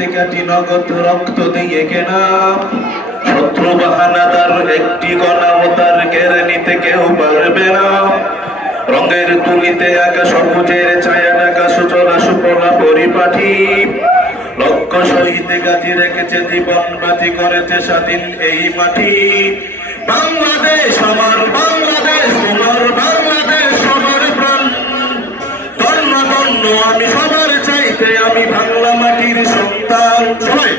চাইতে কাটি নগদ রক্ত দিয়ে কেনা। শত্রু বাহানাদার একটি গণাও তার কেড়ে নিতে কেউ পারবে না। রঙের তুলিতে আঁকা সবুজের ছায়া ঢাকা সুচলা সুফলা পরিপাটি। লক্ষ শহীদে গাঁথি রেখেছে জীবন বাজি করেছে স্বাধীন এই মাটি। বাংলাদেশ আমার বাংলাদেশ তোমার বাংলাদেশ সবার প্রাণ। ধন্য ধন্য আমি সবার চাইতে আমি বাংলা মাটির সন্তান। সবাই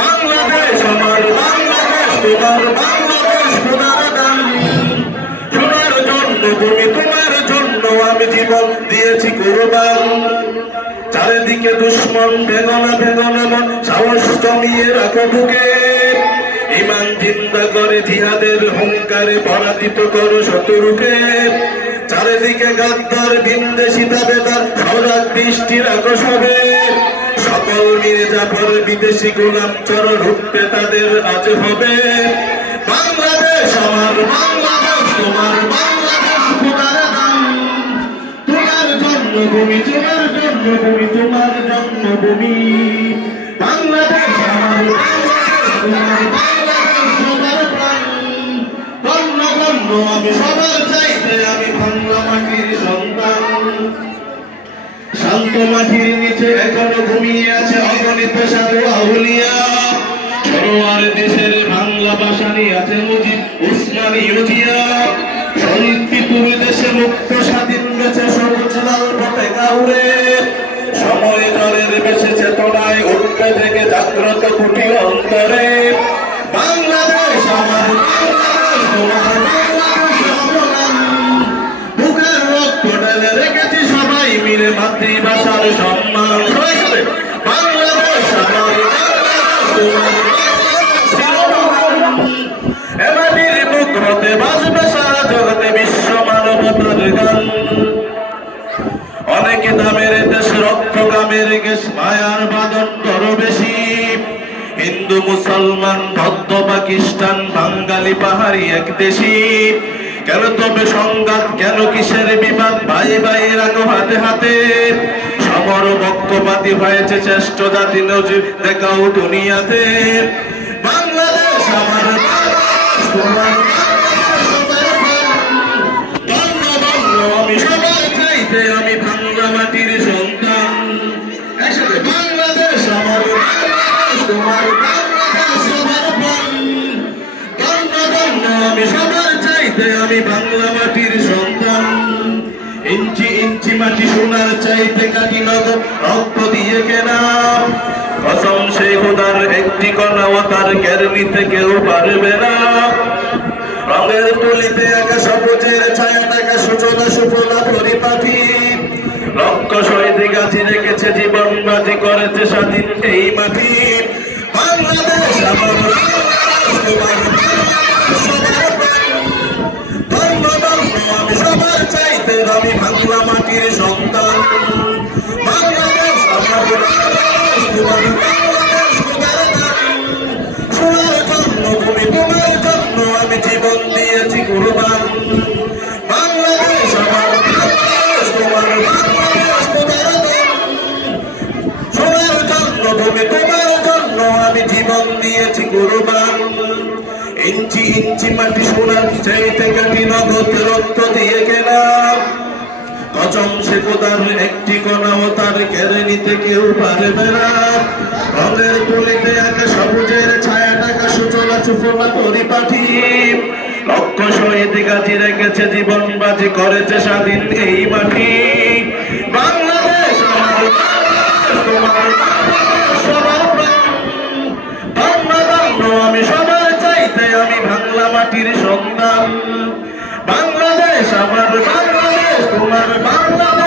বাংলাদেশ আমার বাংলাদেশ তোমার বাংলাদেশ সোনার দান। সোনার জন্মভূমি তোমার জন্য আমি জীবন দিয়েছি কুরবান। চারিদিকে দুশ্মন বেদনা বেদনা মন সাহস জমিয়ে রাখো বুকে। ইমান জিন্দা করে জিহাদের হুঙ্কারে পরাজিত করো শত্রুকে। চারিদিকে গাদ্দার ভিনদেশী দাবেদার সজাগ দৃষ্টি রাখো সবে। সকল মির্জাফর বিদেশি গোলাম চরণ হুকতে তাদের আজ হবে। বাংলাদেশ আমার বাংলাদেশ তোমার বাংলাদেশ খোদার দান। তোমার জন্মভূমি তোমার জন্মভূমি তোমার জন্মভূমি। বাংলাদেশ আমার বাংলাদেশ তোমার বাংলাদেশ সবার প্রাণ। ধন্য ধন্য আমি সবার চাইতে আমি বাংলা মাটির সন্তান। শান্ত মাটির নিচে এখনো ঘুমিয়ে আছে অগণিত সাধু আউলিয়া। সরোয়ার দেশের বাংলা ভাষা নিয়ে আছে মুজিব উসমানী ইউজিয়া। শহীদ পিতুর দেশে মুক্ত স্বাধীন বেছে সবুজ লাল পথে কাউরে। সময় জলের বেশি চেতনায় উঠতে থেকে জাগ্রত কুটি অন্তরে। বাংলাদেশ আমার বাংলাদেশ তোমার বাংলাদেশ অবদান। বুকের রক্ত ঢেলে রেখেছি সবাই মিলে মাতৃভাষার সম্মান। সবাই সাথে বাংলাদেশ আমার বাংলাদেশ তোমার এমাটির মুখ হতে বাজবে সারা জগতে বিশ্ব মানবতার গান। অনেকে দামের দেশ রক্ত গামের গেশ মায়ার বাদন বড় বেশি। হিন্দু মুসলমান বৌদ্ধ পাকিস্তান বাঙালি পাহাড়ি এক দেশি। কেন তবে সংঘাত কেন কিসের বিবাদ ভাই ভাই রাখো হাতে হাতে। সমর বক্ষপাতী হয়েছে শ্রেষ্ঠ জাতি নজির দেখাও দুনিয়াতে। বাংলাদেশ আমার বাংলাদেশ তোমার আমি সবার চাইতে আমি বাংলা মাটির সন্তান। একসাথে বাংলাদেশ আমার বাংলাদেশ তোমার বাংলাদেশ সবার প্রাণ। ধন্য ধন্য আমি সবার চাইতে আমি বাংলা মাটির সন্তান। ইঞ্চি ইঞ্চি মাটি সোনার চাইতে কাটি নগদ রক্ত দিয়ে কেনা। কসম সেই খোদার একটি কণাও তার কেড়ে নিতে কেউ পারবে না। রঙের তুলিতে আঁকা সবুজের ছায়া ঢাকা সুচলা সুফলা পরিপাটি। লক্ষ শহীদে গাঁথি রেখেছে জীবন বাজি করেছে স্বাধীন এই মাটি। বাংলাদেশ আমার বাংলাদেশ তোমার বাংলাদেশ সবার প্রাণ। ধন্য ধন্য আমি সবার চাইতে আমি বাংলা মাটির সন্তান। বাংলাদেশ আমার বাংলাদেশ তোমার বাংলাদেশ খোদার দান। সোনার জন্মভূমি তোমার জন্য আমি জীবন দিয়েছি কুরবান। বাংলাদেশ আমার বাংলাদেশ তোমার বাংলাদেশ খোদার দান। সোনার জন্মভূমি তোমার জন্য আমি জীবন দিয়েছি কুরবান। ইঞ্চি ইঞ্চি মাটি সোনার চাইতে কাটি নগদ রক্ত দিয়ে গেলাম। কসম সে খোদার একটি কণাও তার কেড়ে নিতে কেউ পারবে না। রঙের তুলিতে আঁকা সবুজের ছায়া ঢাকা সুচলা সুফলা পরিপাটি। লক্ষ শহীদ গাঁথি রেখেছে জীবন বাজি করেছে স্বাধীন এই মাটি। বাংলাদেশ আমার বাংলাদেশ তোমার বাংলাদেশ সবার প্রাণ। ধন্য ধন্য আমি সবার চাইতে আমি বাংলা মাটির সন্তান। বাংলাদেশ আমার বাংলাদেশ তোমার বাংলাদেশ